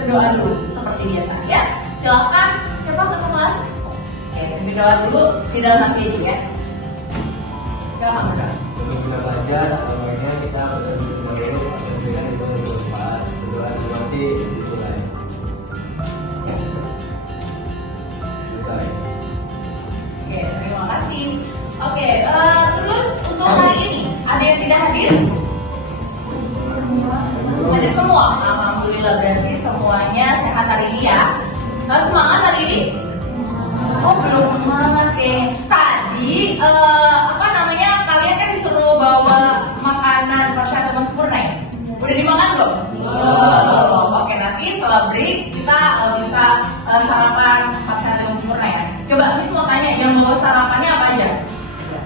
berdoa dulu seperti biasa ya. Silakan siapa ke kelas? Oke, berdoa dulu di dalam hati aja ya. Silakan berdoa. Sebelum kita belajar, awalnya kita berdoa dulu, kemudian itu berdoa, nanti dimulai. Selesai. Oke, terima kasih. Oke, terus untuk hari ini ada yang tidak hadir? Ada semua. Alhamdulillah, berarti semuanya sehat hari ini ya. Semangat hari ini? Oh, belum semangat ya. Tadi kalian kan disuruh bawa makanan pasca teman sempurna ya? Udah dimakan belum? Belum. Oke, nanti setelah break kita bisa sarapan pasca teman sempurna ya. Coba Miss mau tanya, yang bawa sarapannya apa aja?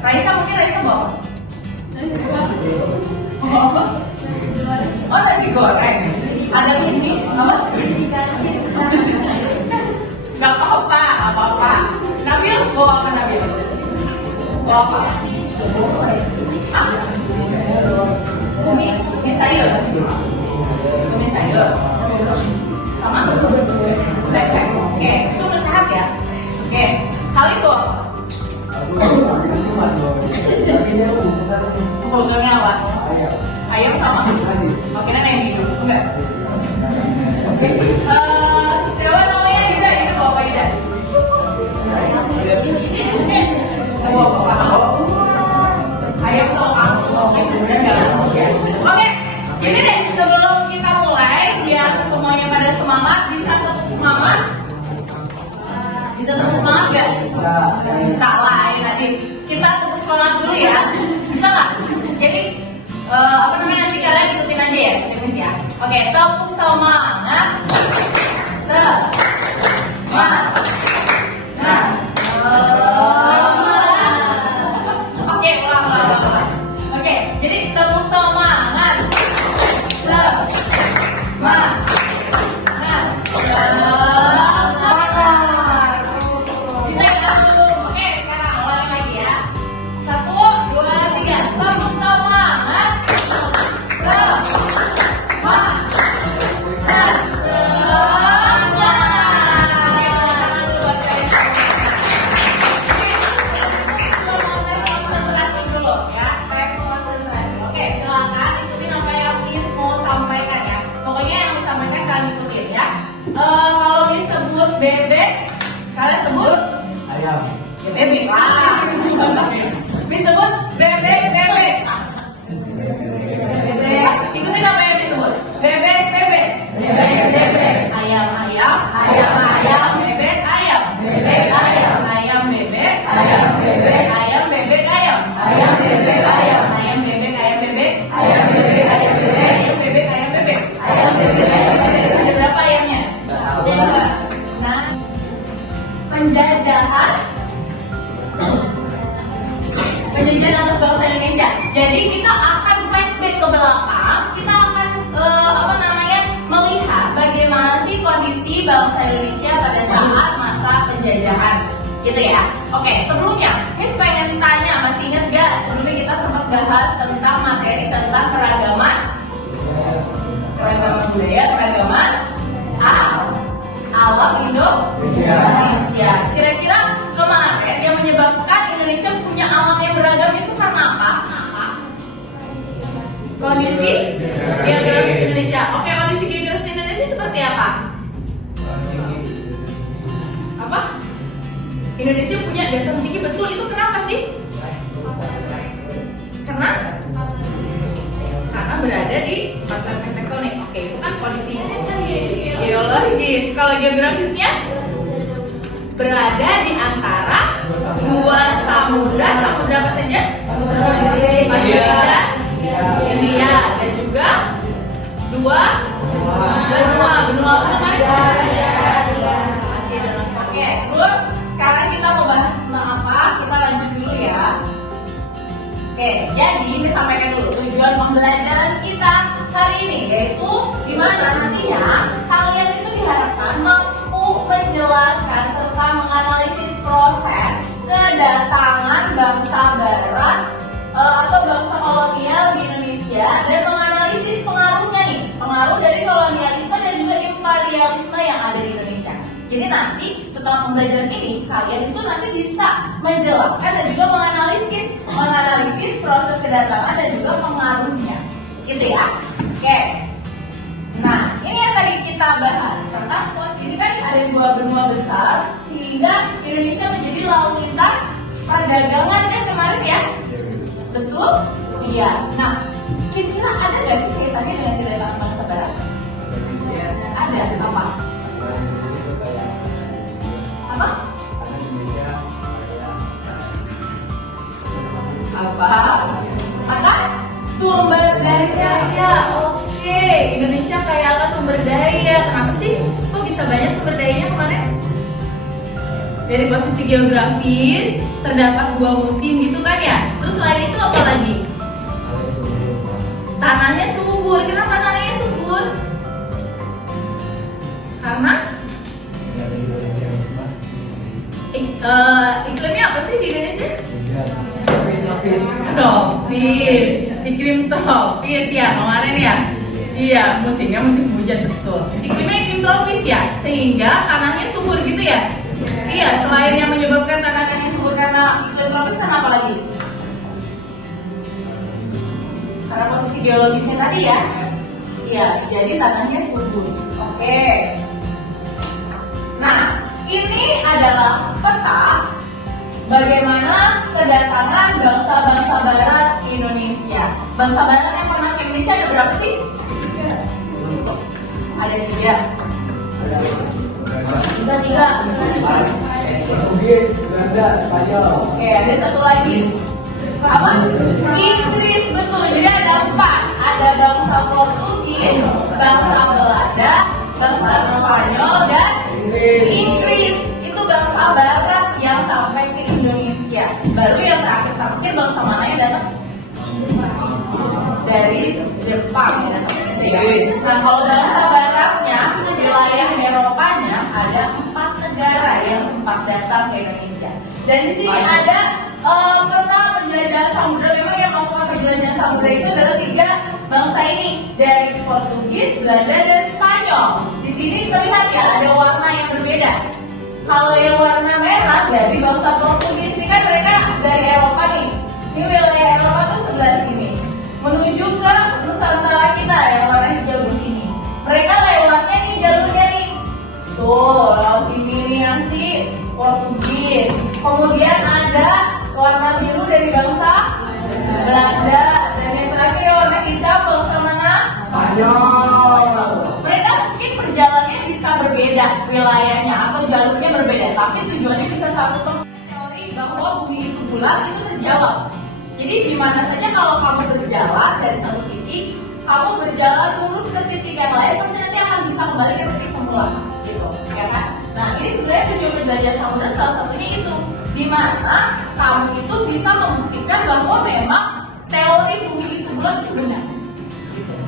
Raisa bawa? Oh, nasi goreng. Ada ini apa? Gak apa-apa. Nabil bawa apa Nabil? Bawa apa? Mie sayur. Sama? Bebek. Oke, itu udah sehat ya. Oke, kali bawa apa? Programnya apa? Ayam sama? Oke, yang hidup? Enggak? Oke. Siapa namanya Ida? Ida bawa apa Ida? Bawa apa? Ayam sama? Oke, oke. Ini deh, sebelum kita mulai, biar semuanya pada semangat, bisa tepuk semangat? Bisa tepuk semangat gak? Bisa lah ya tadi. Kita tepuk semangat dulu ya. Bisa nggak? Jadi nanti kalian ikutin aja ya, Miss ya. Oke, tepuk semangat. Oke, ulang. Oke, jadi tepuk semangat. Bisa ya? Oke, sekarang ulang lagi ya. 1, 2, 3. Tepuk semangat. Konsentrasi dulu ya. Tes konsentrasi. Oke, silakan ikutin apa yang Miss mau sampaikan ya. Pokoknya yang disampaikan kalian ikutin ya. Kalau Miss sebut bebek, kalian sebut Ayam. ya bebek lah. Miss sebut bebek. Ikutin apa yang disebut. Bebek. Ayam. Bebek ayam. Ayam bebek. Ayam bebek. Ada berapa ayamnya? Nah, penjajahan atas bangsa Indonesia. Jadi kita akan flashback ke belakang. Kita akan melihat bagaimana sih kondisi bangsa Indonesia pada saat masa penjajahan, gitu ya. Oke, sebelumnya Miss pengen tanya, masih ingat gak sebelumnya kita sempat bahas tentang materi tentang keragaman budaya, keragaman alam Indonesia. Kira-kira kemarin yang menyebabkan Indonesia punya alam yang beragam itu karena apa? Kondisi geografis Indonesia. Oke, kondisi geografis Indonesia seperti apa? Indonesia punya dataran tinggi, betul. Itu kenapa sih? Karena berada di pantai tektonik. Oke, itu kan kondisi geologis. Kalau geografisnya berada di antara dua samudra apa saja? Pasifik dan India, dan juga dua benua apa namanya? Asia dan Oke, terus sekarang kita mau bahas tentang apa? Kita lanjut dulu ya. Oke, jadi ini sampaikan dulu tujuan pembelajaran kita hari ini, yaitu dimana nantinya kalian itu diharapkan mampu menjelaskan serta menganalisis proses kedatangan bangsa Barat atau bangsa kolonial di Indonesia dan menganalisis pengaruhnya nih, pengaruh dari kolonialisme dan juga imperialisme materialisme yang ada di Indonesia. Jadi nanti setelah pembelajaran ini, kalian itu nanti bisa menjelaskan dan juga menganalisis proses kedatangan dan juga pengaruhnya, gitu ya. Oke. Nah, ini yang tadi kita bahas tentang posisi kan ada dua benua besar sehingga Indonesia menjadi lalu lintas perdagangan kan kemarin ya. Betul? Iya. Nah, kira-kira ada nggak sih kaitannya dengan kedatangan bangsa barat? Ada. Apa? Apa? Apa? Apa? Sumber daya. Oke, Indonesia kaya akan sumber daya. Kenapa sih? Kok bisa banyak sumber dayanya kemarin? Dari posisi geografis terdapat 2 musim gitu kan ya. Terus selain itu apa lagi? Tanahnya subur. Kenapa tanahnya subur? Karena iklimnya apa sih di Indonesia? Tropis. Iklim tropis ya kemarin ya. Iya, musimnya musim hujan betul. Iklimnya iklim tropis ya, sehingga tanahnya subur gitu ya. Iya, selain yang menyebabkan tanahnya subur karena iklim tropis, kenapa lagi? Karena posisi geologisnya tadi ya. Iya, jadi tanahnya subur. Oke. Nah, ini adalah peta bagaimana kedatangan bangsa-bangsa barat di Indonesia. Bangsa barat yang pernah ke Indonesia ada berapa sih? Ada 3. Tiga. Portugis, Belanda, Spanyol. Oke, ada satu lagi. Apa? Inggris, betul. Jadi ada 4. Ada bangsa Portugis, bangsa Belanda, bangsa Spanyol, dan Inggris. Itu bangsa barat yang sampai ke Indonesia. Baru yang terakhir bangsa mana yang datang? Dari Jepang ya, datang ke Indonesia. Nah, kalau bangsa baratnya, wilayah Eropanya ada 4 negara yang sempat datang ke Indonesia. Dan di sini ada peta penjelajahan samudra. Memang yang melakukan penjelajahan samudra itu adalah 3 bangsa ini, dari Portugis, Belanda, dan Spanyol. Di sini terlihat ya ada warna yang berbeda. Kalau yang warna merah dari bangsa Portugis ini kan mereka dari Eropa nih. Ini wilayah Eropa tuh sebelah sini, menuju ke Nusantara kita yang warna hijau di sini. Mereka lewatnya nih jalurnya nih. Tuh, laut sini yang si Portugis. Kemudian ada warna biru dari bangsa Belanda, dan yang terakhir warna hitam bangsa mana? Spanyol. Mereka mungkin perjalanannya bisa berbeda, wilayahnya atau jalurnya berbeda, tapi tujuannya bisa satu. Teori bahwa bumi itu bulat itu terjawab. Jadi di mana saja kalau kamu berjalan dari satu titik, kamu berjalan lurus ke titik yang lain, pasti nanti akan bisa kembali ke titik semula, gitu, ya kan? Nah, ini sebenarnya tujuan belajar samudra salah satunya itu, di mana kamu itu bisa membuktikan bahwa memang teori bumi itu bulat itu benar.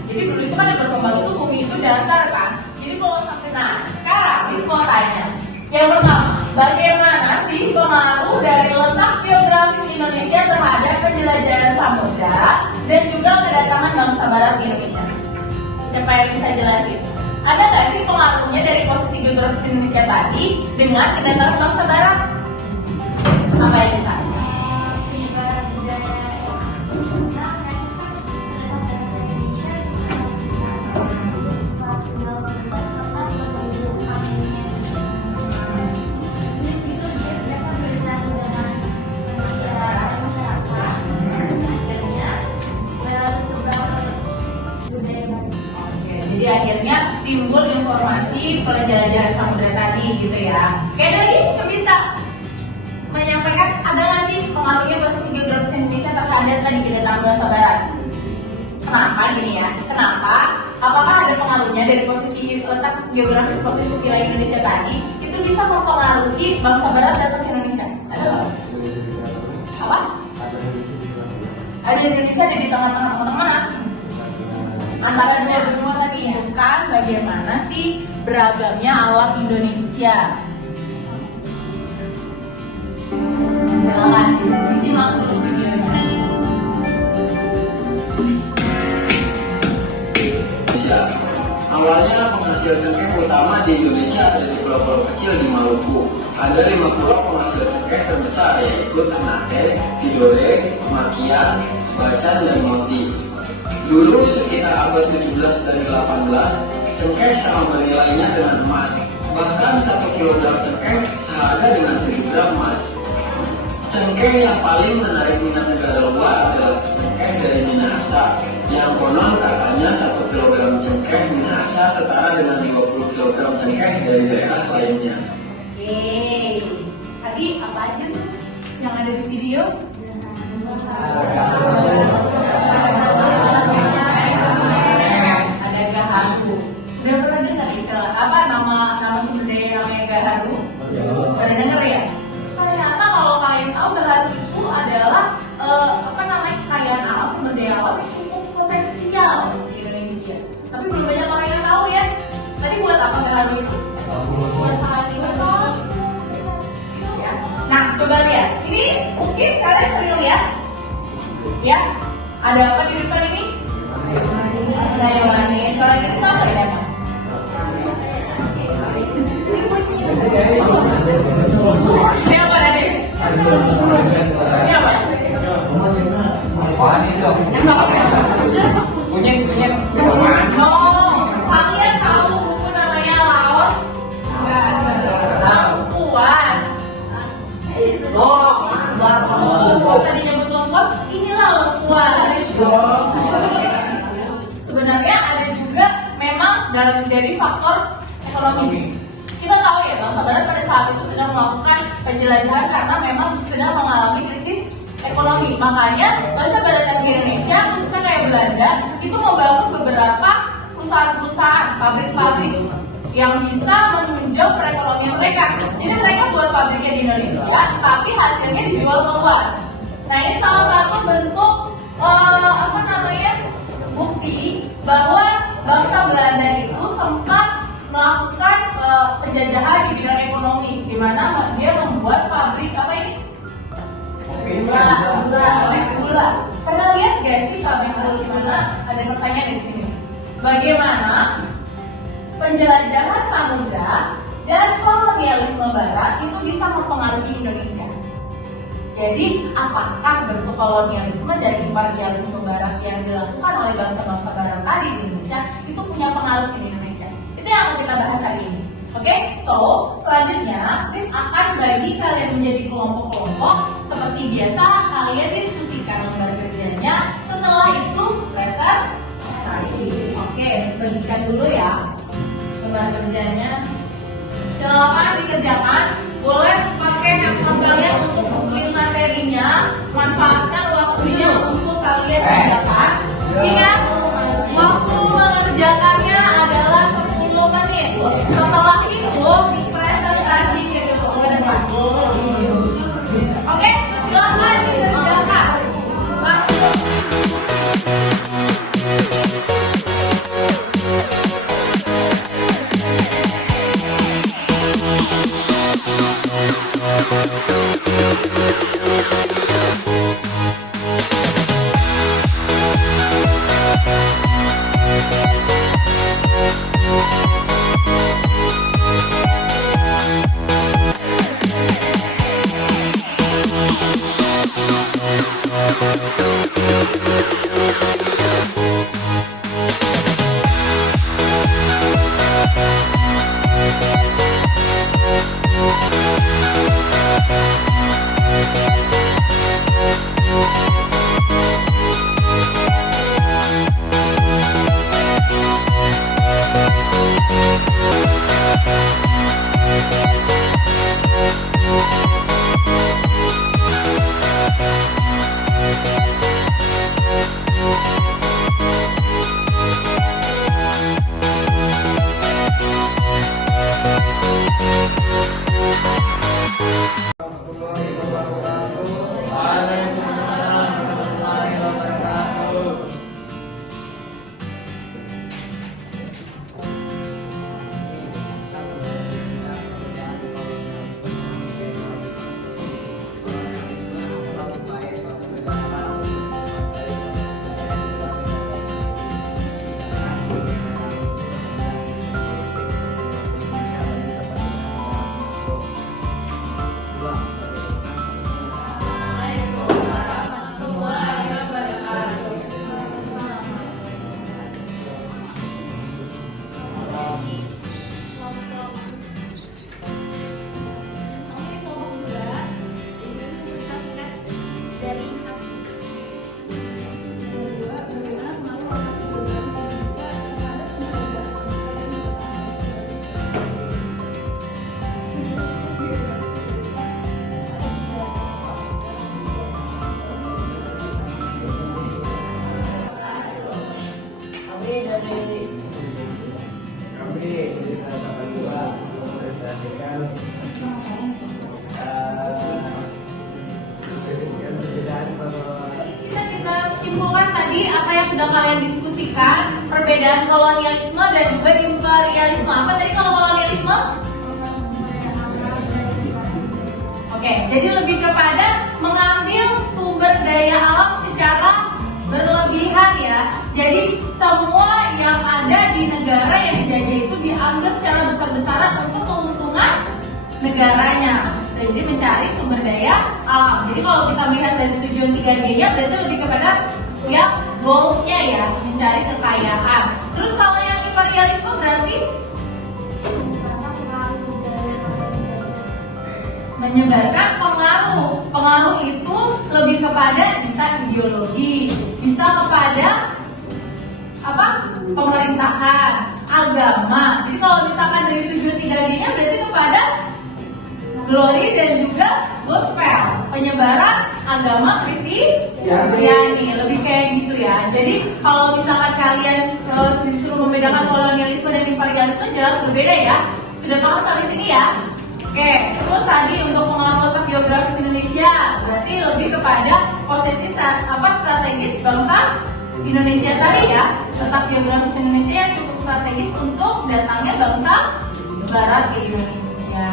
Jadi dulu itu kan yang berkembang itu bumi itu datar kan. Jadi kalau sampai sekarang ini mau tanya, yang pertama, bagaimana sih pengaruh dari letak geografis Indonesia terhadap penjelajahan samudra dan juga kedatangan bangsa barat di Indonesia? Siapa yang bisa jelasin? Ada nggak sih pengaruhnya dari posisi geografis Indonesia tadi dengan kedatangan bangsa barat? Apa yang kita? Jadi akhirnya timbul informasi penjelajahan samudra tadi gitu ya. Kayak ada lagi yang bisa menyampaikan ada nggak sih pengaruhnya posisi geografis Indonesia terhadap tadi kedatangan bangsa barat? Kenapa gini ya? Kenapa? Apakah ada pengaruhnya dari posisi letak geografis posisi wilayah Indonesia tadi itu bisa mempengaruhi bangsa barat datang ke Indonesia? Ada nggak? Apa? Ada Indonesia ada di tengah-tengah mana? Antara dua benua tadi bukan bagaimana sih beragamnya alam Indonesia. Silakan disimak dulu videonya. Awalnya penghasil cengkeh utama di Indonesia ada di pulau-pulau kecil di Maluku. Ada 5 pulau penghasil cengkeh terbesar, yaitu Ternate, Tidore, Makian, Bacan, dan Moti. Dulu sekitar abad 17 dan 18, cengkeh sama bernilainya dengan emas. Bahkan 1 kilogram cengkeh seharga dengan 7 gram emas. Cengkeh yang paling menarik minat negara luar adalah cengkeh dari Minahasa, yang konon katanya 1 kilogram cengkeh Minahasa setara dengan 50 kilogram cengkeh dari daerah lainnya. Yeay, tadi apa aja tuh yang ada di video? Ada gaharu. Udah pernah dengar istilah apa nama sumber daya namanya gaharu? Pernah dengar ya? Ternyata kalau kalian tahu gaharu itu adalah kekayaan alam, sumber daya alam yang cukup potensial di Indonesia. Tapi belum banyak orang yang tahu ya. Tadi buat apa gaharu itu? Buat pariwisata. Ya. Nah, coba lihat. Ini mungkin kalian sering lihat. Ya, ada apa di depan ini? Ada yang manis. Soalnya kita tahu ya apa? Ini apa tadi? Ini apa? Oh, ini dong. Kunyit. Oh, kalian tahu buku namanya Laos? Lengkuas. Tadi nyebut lengkuas, inilah lengkuas. Sebenarnya ada juga memang dari faktor ekonomi. Kita tahu ya, bangsa Barat pada saat itu sedang melakukan penjelajahan karena memang sedang mengalami krisis ekonomi. Makanya bangsa Barat dan Indonesia, khususnya kayak Belanda, itu membangun beberapa perusahaan-perusahaan, pabrik-pabrik yang bisa menunjang perekonomian mereka. Jadi mereka buat pabriknya di Indonesia, tapi hasilnya dijual keluar. Nah, ini salah satu bentuk bukti bahwa bangsa Belanda itu sempat melakukan penjajahan di bidang ekonomi, di mana dia membuat pabrik apa ini? Gula. Pernah lihat gak sih pabrik gula? Ada pertanyaan di sini. Bagaimana penjelajahan samudra dan kolonialisme Barat itu bisa mempengaruhi Indonesia? Jadi, apakah bentuk kolonialisme dan imperialisme Barat yang dilakukan oleh bangsa-bangsa Barat tadi di Indonesia itu punya pengaruh di Indonesia? Itu yang akan kita bahas hari ini. Oke, so selanjutnya Chris akan bagi kalian menjadi kelompok-kelompok. Seperti biasa, kalian diskusikan lembar kerjanya. Setelah itu presentasi. Oke, bagikan dulu ya lembar kerjanya. Silakan dikerjakan. Boleh pakai handphone kalian untuk googling materinya. Manfaatkan waktunya untuk kalian kerjakan. Ingat, waktu mengerjakannya adalah 10 menit. Setelah itu presentasi ke depan. Oke, silakan dikerjakan. Oke, kita tambah 2 untuk memperhatikan perbedaan bahwa kita bisa simpulkan tadi apa yang sudah kalian diskusikan, perbedaan kolonialisme dan juga imperialisme. Apa tadi kalau kolonialisme? Oke, jadi lebih kepada mengambil sumber daya alam secara berlebihan ya. Jadi semua yang ada di negara yang dijajah itu diambil secara besar-besaran untuk keuntungan negaranya. Jadi mencari sumber daya alam. Jadi kalau kita melihat dari tujuan 3G-nya berarti lebih kepada ya goal-nya ya, mencari kekayaan. Terus kalau yang imperialisme berarti menyebarkan pengaruh. Pengaruh itu lebih kepada bisa ideologi, bisa kepada apa? Pemerintahan, agama. Jadi kalau misalkan dari tujuan 3G-nya berarti kepada glory dan juga gospel, penyebaran agama Kristiani, lebih kayak gitu ya. Jadi kalau misalkan kalian disuruh membedakan kolonialisme dan imperialisme jelas berbeda ya. Sudah paham sampai sini ya? Oke, terus tadi untuk pengalaman letak geografis Indonesia berarti lebih kepada posisi strategis bangsa Indonesia tadi ya. Letak geografis Indonesia yang cukup strategis untuk datangnya bangsa Barat ke Indonesia.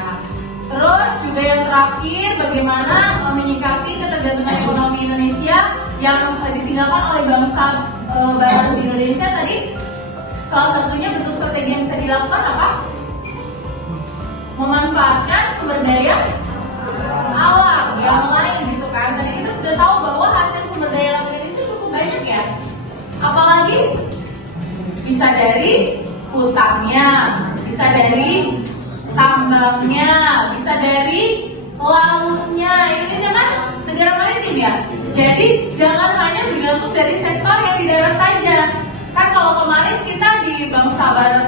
Terus juga yang terakhir bagaimana menyikapi ketergantungan ekonomi Indonesia yang ditinggalkan oleh bangsa Barat di Indonesia tadi. Salah satunya bentuk strategi yang bisa dilakukan apa? Memanfaatkan sumber daya alam yang lain gitu kan. Tadi kita sudah tahu bahwa hasil sumber daya alam Indonesia cukup banyak ya. Apalagi bisa dari hutannya, bisa dari tambangnya, bisa dari lautnya. Indonesia kan negara maritim ya. Jadi jangan hanya bergantung dari sektor yang di darat saja. Kan kalau kemarin kita di bangsa Barat,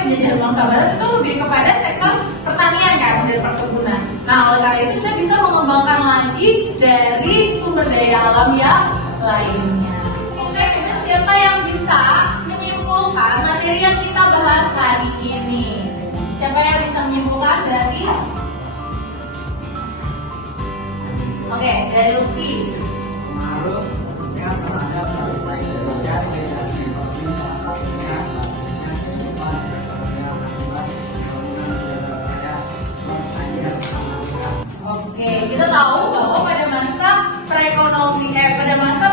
penjajahan bangsa Barat itu lebih kepada sektor pertanian kan, dari perkebunan. Nah oleh karena itu kita bisa mengembangkan lagi dari sumber daya alam yang lainnya. Oke, siapa yang bisa menyimpulkan materi yang kita bahas hari ini? Siapa yang bisa menyimpulkan berarti? Oke, dari Lutfi. pengaruh yang terhadap baik Indonesia dari ekonomi salah satunya kehidupan perekonomian akibat pembangunan negara raya Oke, kita tahu bahwa pada masa pada masa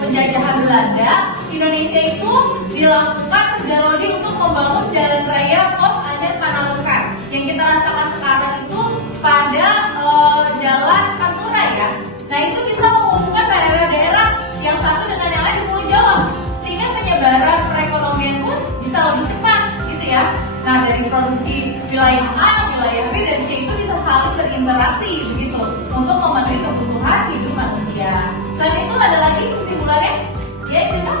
penjajahan Belanda, Indonesia itu dilakukan kerja lodi untuk membangun jalan raya Pos Anyar Panarukan. Yang kita rasakan sekarang itu pada jalan Pantura ya. Nah itu bisa menghubungkan daerah-daerah yang satu dengan yang lain di Pulau Jawa, sehingga penyebaran perekonomian pun bisa lebih cepat gitu ya. Nah dari produksi wilayah A, wilayah B dan C itu bisa saling berinteraksi begitu untuk memenuhi kebutuhan hidup manusia. Selain itu ada lagi kesimpulannya? Ya kita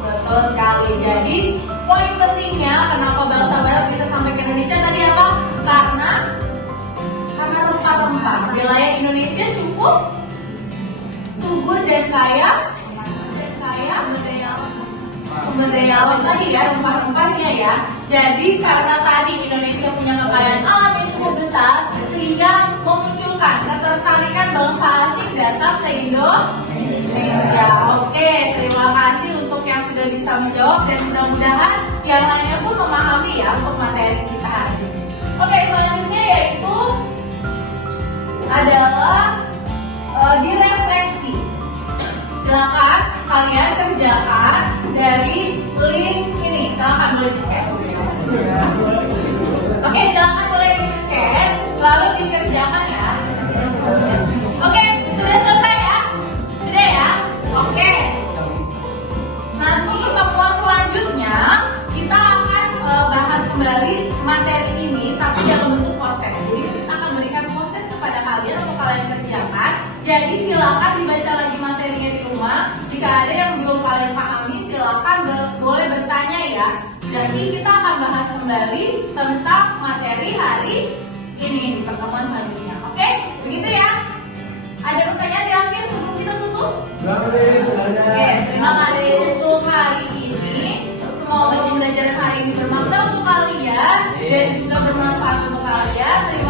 betul sekali. Jadi poin pentingnya kenapa bangsa Barat bisa sampai ke Indonesia tadi apa? Karena rempah-rempah wilayah Indonesia cukup subur dan kaya sumber daya alam tadi ya, rempah-rempahnya ya. Jadi karena tadi Indonesia punya kekayaan alam yang cukup besar sehingga memunculkan ketertarikan bangsa asing datang ke Indonesia. Oke, terima kasih untuk yang sudah bisa menjawab dan mudah-mudahan yang lainnya pun memahami ya untuk materi kita hari ini. Oke, selanjutnya yaitu adalah direfleksi. Silakan kalian kerjakan dari link ini. Silakan boleh di-scan. Oke, silakan boleh di-scan lalu dikerjakan ya. Oke, sudah selesai ya? Sudah ya? Oke. Nanti pertemuan selanjutnya kita akan bahas kembali materi ini tapi dalam bentuk proses. Jadi kita akan berikan proses kepada kalian untuk kalian kerjakan. Jadi silakan dibaca lagi materinya di rumah. Jika ada yang belum kalian pahami, silakan boleh bertanya ya. Jadi kita akan bahas kembali tentang materi hari ini di pertemuan selanjutnya. Oke? Oke, Oke, terima kasih untuk hari ini. Semoga pembelajaran hari ini bermakna untuk kalian dan juga bermanfaat untuk kalian. Terima